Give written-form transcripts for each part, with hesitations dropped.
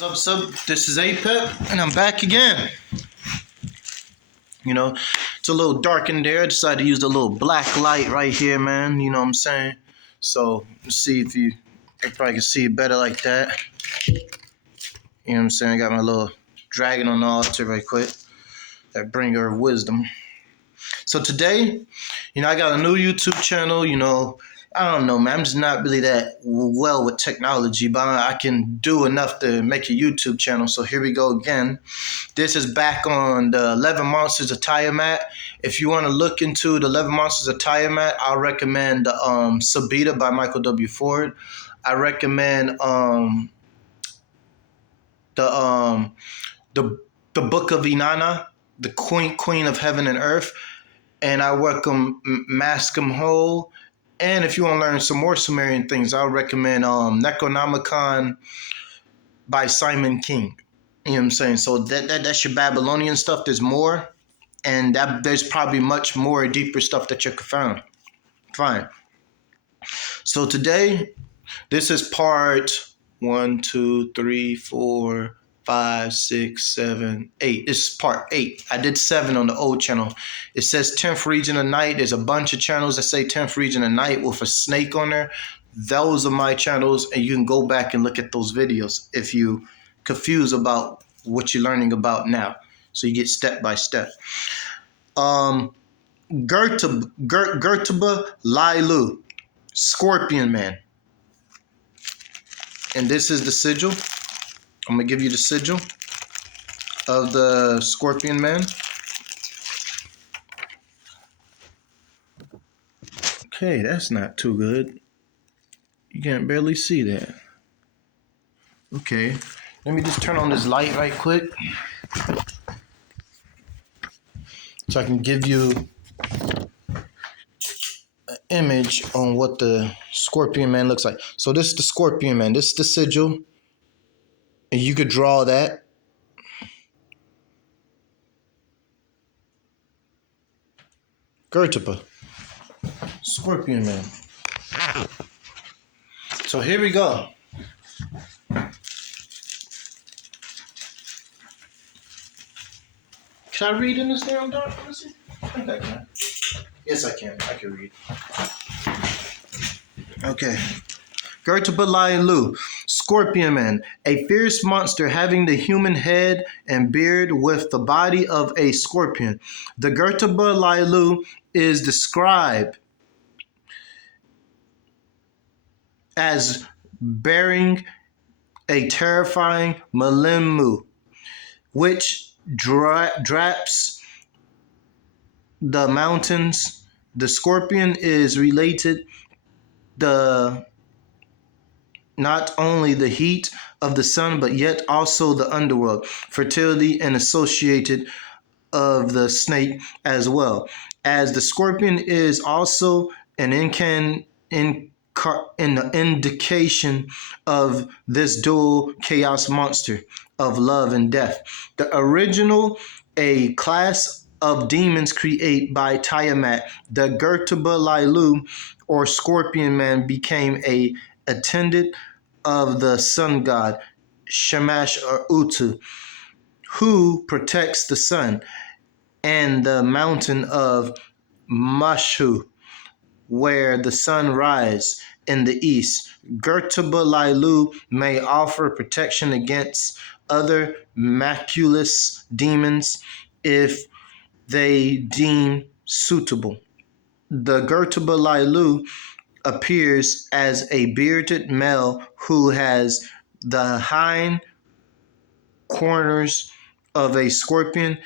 What's up? This is APEP, and I'm back again. You know, it's a little dark in there. I decided to use the little black light right here, man. You know what I'm saying? So, let's see if you probably can see it better like that. You know what I'm saying? I got my little dragon on the altar right quick. That bringer of wisdom. So today, I got a new YouTube channel. I don't know, man. I'm just not really that well with technology, but I can do enough to make a YouTube channel. So here we go again. This is back on the 11 Monsters of Tiamat. If you want to look into the 11 Monsters of Tiamat, I'll recommend Sabita by Michael W. Ford. I recommend the Book of Inanna, the Queen of Heaven and Earth, and I welcome Mascom Whole. And if you want to learn some more Sumerian things, I'll recommend Necronomicon by Simon King. You know what I'm saying? So that's your Babylonian stuff. There's more, and there's probably much more deeper stuff that you could find. Fine. So today, this is part 1, 2, 3, 4, 5, 6, 7, 8. This is part 8. I did 7 on the old channel. It says 10th region of night. There's a bunch of channels that say 10th region of night with a snake on there. Those are my channels, and you can go back and look at those videos if you confused about what you're learning about now. So you get step by step. Girtablilu, Scorpion Man. And this is the sigil. I'm going to give you the sigil of the Scorpion Man. Okay, that's not too good. You can't barely see that. Okay, let me just turn on this light right quick so I can give you an image on what the Scorpion Man looks like. So this is the Scorpion Man. This is the sigil. And you could draw that. Girtablilu, Scorpion Man. So here we go. Can I read in this damn dark? I think I can. Yes, I can. I can read. Okay. Girtablilu, Scorpion Man, a fierce monster having the human head and beard with the body of a scorpion. The Girtablilu is described as bearing a terrifying Malimu, which drapes the mountains. The scorpion is related not only the heat of the sun, but yet also the underworld, fertility, and associated of the snake as well. As the scorpion is also an indication of this dual chaos monster of love and death. The original, a class of demons created by Tiamat, the Girtablilu or Scorpion Man became a attendant of the sun god Shamash or Utu, who protects the sun, and the mountain of Mashu, where the sun rises in the east. Girtablilu may offer protection against other maculous demons if they deem suitable. The Girtablilu appears as a bearded male who has the hind corners of a scorpion,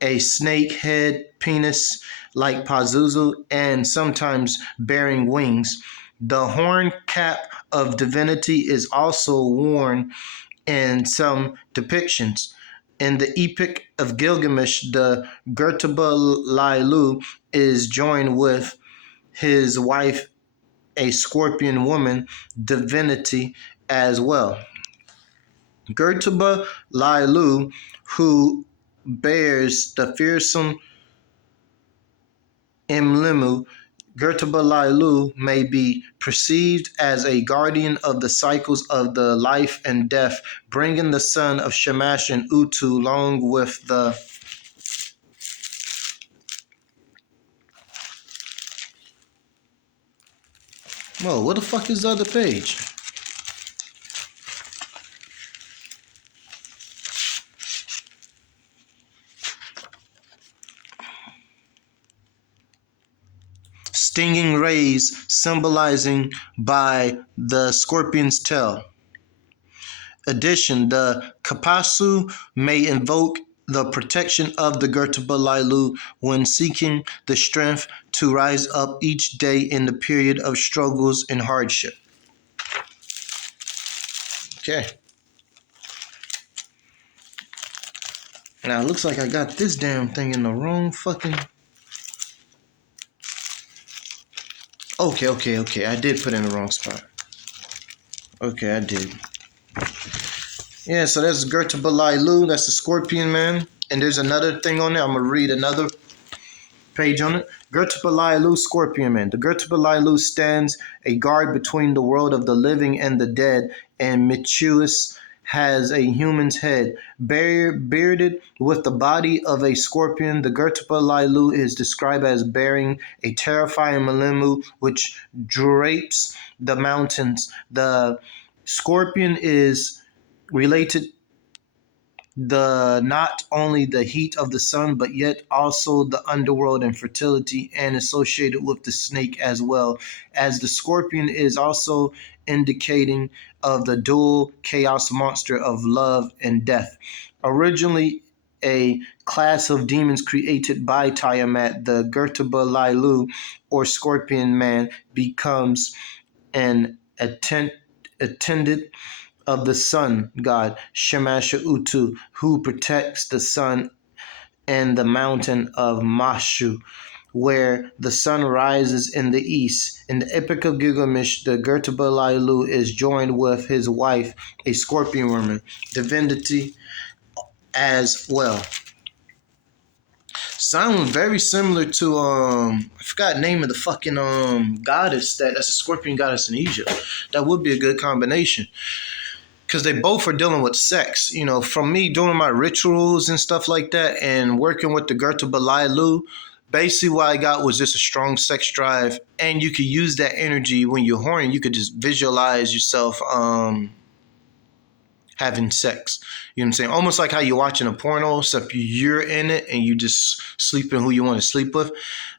a snake head, penis like Pazuzu, and sometimes bearing wings. The horn cap of divinity is also worn in some depictions. In the Epic of Gilgamesh, the Girtablilu is joined with his wife, a scorpion woman divinity as well. Girtablilu, who bears the fearsome Mlimu, Girtablilu may be perceived as a guardian of the cycles of the life and death, bringing the son of Shamash and Utu along with the whoa, what the fuck is the other page? Stinging rays symbolizing by the scorpion's tail. Addition, the Kapasu may invoke the protection of the Girtablilu when seeking the strength to rise up each day in the period of struggles and hardship. Okay. Now it looks like I got this damn thing in the wrong fucking... Okay. I did put it in the wrong spot. Okay, I did. Yeah, so that's Girtablilu. That's the Scorpion Man. And there's another thing on there. I'm going to read another page on it. Girtablilu, Scorpion Man. The Girtablilu stands a guard between the world of the living and the dead, and Michuis has a human's head. Bearded with the body of a scorpion, the Girtablilu is described as bearing a terrifying malimu which drapes the mountains. The scorpion is related not only the heat of the sun, but yet also the underworld and fertility, and associated with the snake as well, as the scorpion is also indicating of the dual chaos monster of love and death. Originally a class of demons created by Tiamat, the Girtablilu or Scorpion Man becomes an attendant of the sun god Shemasha Utu, who protects the sun and the mountain of Mashu, where the sun rises in the east. In the Epic of Gilgamesh, the Girtablilu is joined with his wife, a scorpion woman divinity as well. Sounds very similar to I forgot the name of the fucking goddess that's a scorpion goddess in Egypt. That would be a good combination. Because they both are dealing with sex. You know, from me doing my rituals and stuff like that and working with the Girtablilu, basically what I got was just a strong sex drive. And you could use that energy when you're horny. You could just visualize yourself having sex. You know what I'm saying? Almost like how you're watching a porno, except you're in it and you just sleeping who you want to sleep with.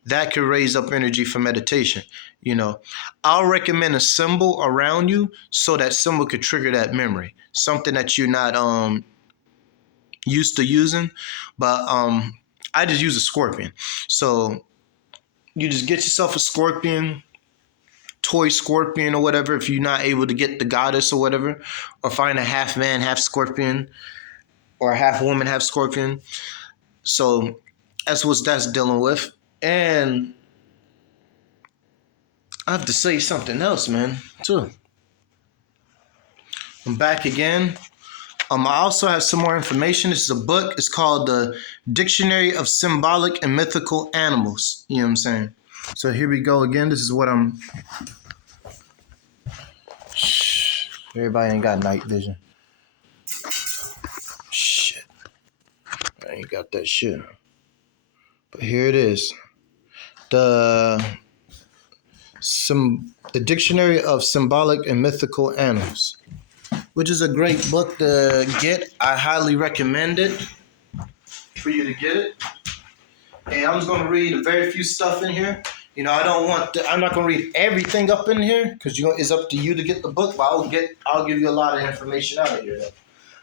That could raise up energy for meditation. You know, I'll recommend a symbol around you so that symbol could trigger that memory. Something that you're not used to using. But I just use a scorpion. So you just get yourself a scorpion, toy scorpion or whatever, if you're not able to get the goddess or whatever, or find a half man, half scorpion, or a half woman, half scorpion. So that's dealing with. And I have to say something else, man, too. I'm back again. I also have some more information. This is a book. It's called The Dictionary of Symbolic and Mythical Animals. You know what I'm saying? So here we go again. This is what I'm... Everybody ain't got night vision. Shit. I ain't got that shit. But here it is. The Dictionary of Symbolic and Mythical Animals, which is a great book to get. I highly recommend it for you to get it. And I'm just going to read a very few stuff in here. You know, I'm not going to read everything up in here because it's up to you to get the book, but I'll give you a lot of information out of here.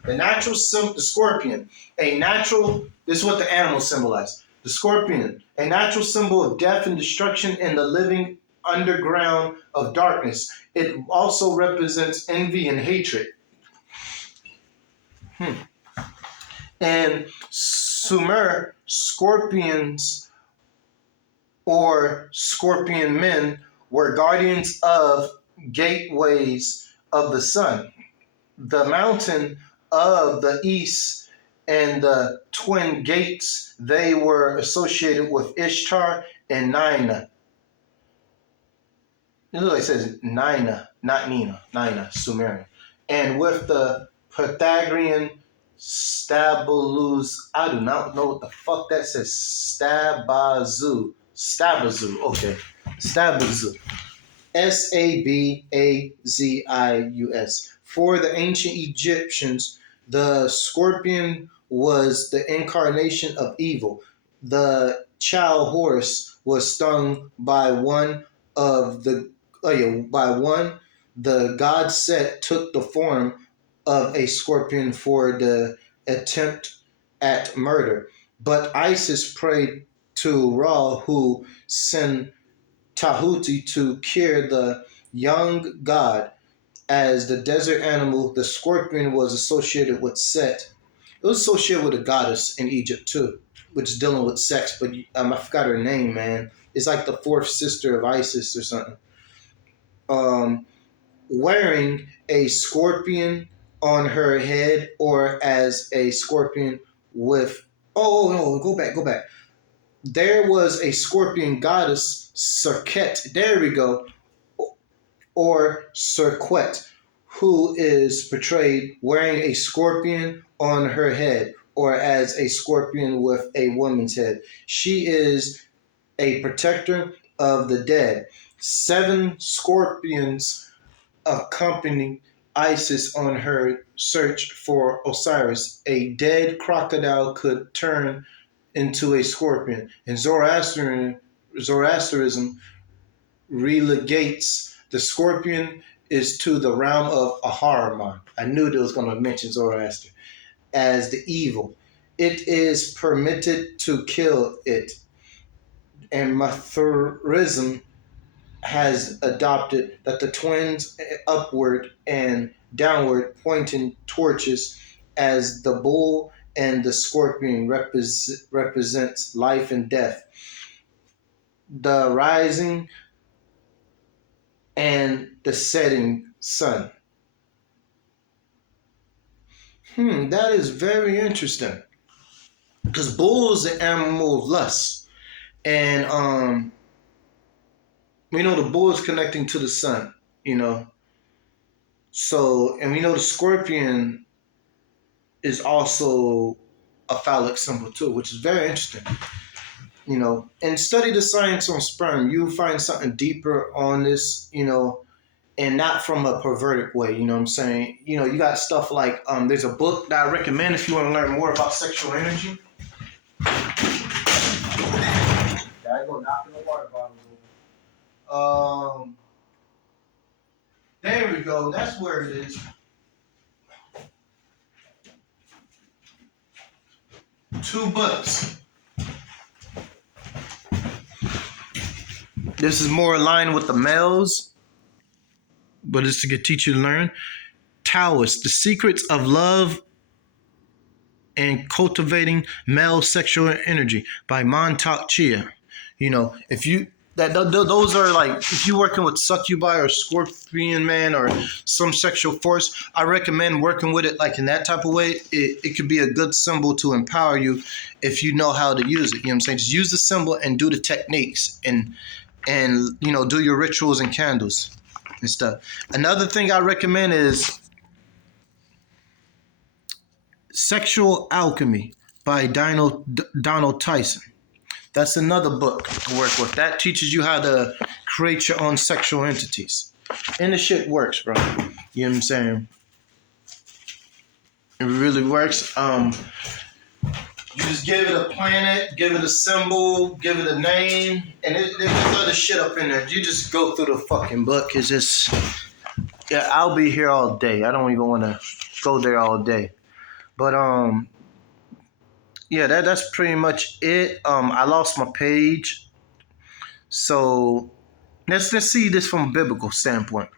The the scorpion, this is what the animals symbolize. The scorpion, a natural symbol of death and destruction in the living underground of darkness. It also represents envy and hatred. And Sumer, scorpions or scorpion men were guardians of gateways of the sun, the mountain of the east, and the twin gates. They were associated with Ishtar and Nina. It looks like it says Nina, not Nina, Nina, Sumerian. And with the Pythagorean Stabilus, I do not know what the fuck that says. Stabazu. Okay. Stabazu. Sabazius. For the ancient Egyptians, the scorpion was the incarnation of evil. The child horse was stung by one of the by one. The god Set took the form of a scorpion for the attempt at murder. But Isis prayed to Ra, who sent Tahuti to cure the young god. As the desert animal, the scorpion was associated with Set. It was associated with a goddess in Egypt too, which is dealing with sex, but I forgot her name, man. It's like the fourth sister of Isis or something. Um, Wearing a scorpion on her head or as a scorpion with. Oh, no, go back. There was a scorpion goddess, Serket. There we go. Or Serquet, who is portrayed wearing a scorpion on her head or as a scorpion with a woman's head. She is a protector of the dead. 7 scorpions accompany Isis on her search for Osiris. A dead crocodile could turn into a scorpion. And Zoroastrianism relegates the scorpion is to the realm of Ahriman. I knew they was going to mention Zoroaster as the evil. It is permitted to kill it. And Mithraism has adopted that the twins upward and downward pointing torches as the bull and the scorpion represents life and death. The rising and the setting sun. That is very interesting. Because bull is the animal of lust. And we know the bull is connecting to the sun, you know. So, and we know the scorpion is also a phallic symbol too, which is very interesting. You know, and study the science on sperm. You find something deeper on this, you know, and not from a perverted way, you know what I'm saying? You know, you got stuff like, there's a book that I recommend if you want to learn more about sexual energy. There I go, knocking the water bottle over. There we go, that's where it is. 2 books. This is more aligned with the males, but it's to teach you to learn. Taoist, The Secrets of Love and Cultivating Male Sexual Energy by Montauk Chia. You know, if you those are like, if you're working with succubi or scorpion man or some sexual force, I recommend working with it like in that type of way. It could be a good symbol to empower you if you know how to use it. You know what I'm saying? Just use the symbol and do the techniques and you know, do your rituals and candles and stuff. Another thing I recommend is Sexual Alchemy by Donald Tyson. That's another book to work with. That teaches you how to create your own sexual entities. And the shit works, bro. You know what I'm saying? It really works. You just give it a planet, give it a symbol, give it a name, and there's other shit up in there. You just go through the fucking book. It's just, yeah, I'll be here all day. I don't even want to go there all day. But yeah, that's pretty much it. I lost my page, so let's see this from a biblical standpoint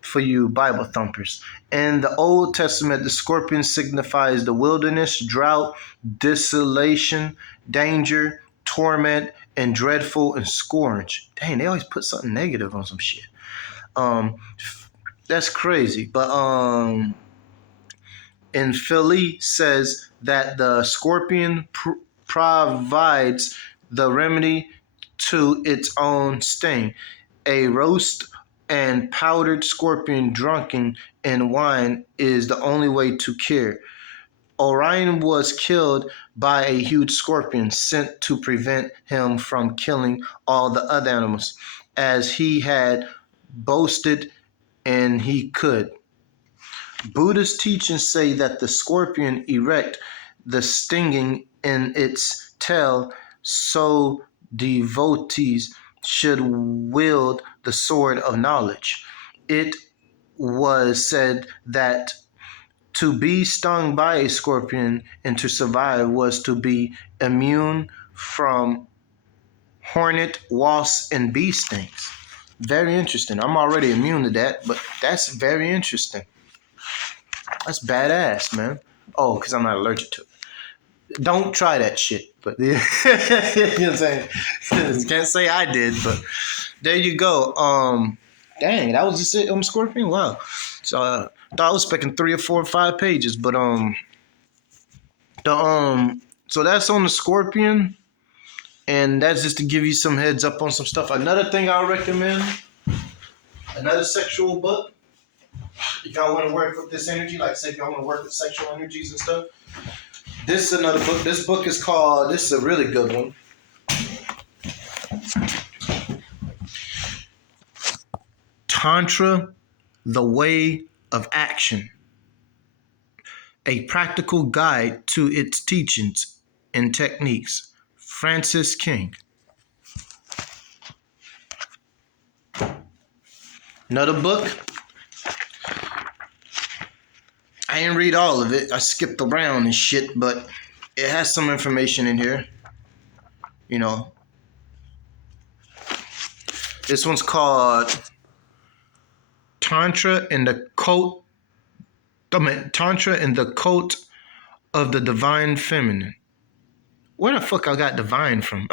for you Bible thumpers. In the Old Testament, the scorpion signifies the wilderness, drought, desolation, danger, torment, and dreadful and scourge. Dang, they always put something negative on some shit. That's crazy. But and Philly says that the scorpion provides the remedy to its own sting. A roast and powdered scorpion drunken in wine is the only way to cure. Orion was killed by a huge scorpion sent to prevent him from killing all the other animals, as he had boasted and he could. Buddhist teachings say that the scorpion erect the stinging in its tail so devotees should wield the sword of knowledge. It was said that to be stung by a scorpion and to survive was to be immune from hornet, wasp, and bee stings. Very interesting. I'm already immune to that, but that's very interesting. That's badass, man. Oh, because I'm not allergic to it. Don't try that shit. But you know what I'm saying? Can't say I did, but there you go. Dang, that was just it on Scorpion. Wow. So thought I was expecting 3 or 4 or 5 pages, but so that's on the Scorpion, and that's just to give you some heads up on some stuff. Another thing I recommend, another sexual book. If y'all want to work with this energy, like say if y'all want to work with sexual energies and stuff, this is another book. This book is called, this is a really good one. Tantra, The Way of Action. A practical guide to its teachings and techniques. Francis King. Another book. I didn't read all of it. I skipped around and shit, but it has some information in here. You know. This one's called Tantra in the Cult of the Divine Feminine. Where the fuck I got divine from?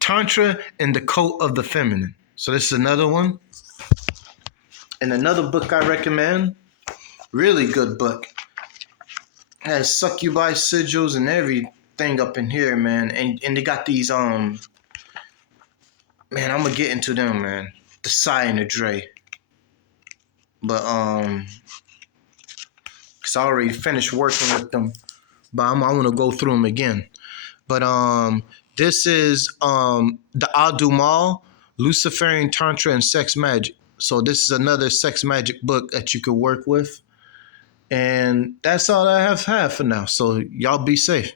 Tantra in the Cult of the Feminine. So this is another one. And another book I recommend, really good book. Has succubi sigils and everything up in here, man. And they got these, man, I'm gonna get into them, man. The Psy and the Dre. But, because I already finished working with them. But I want to go through them again. But, this is, the Adumal, Luciferian Tantra and Sex Magic. So this is another sex magic book that you could work with. And that's all I have for now. So y'all be safe.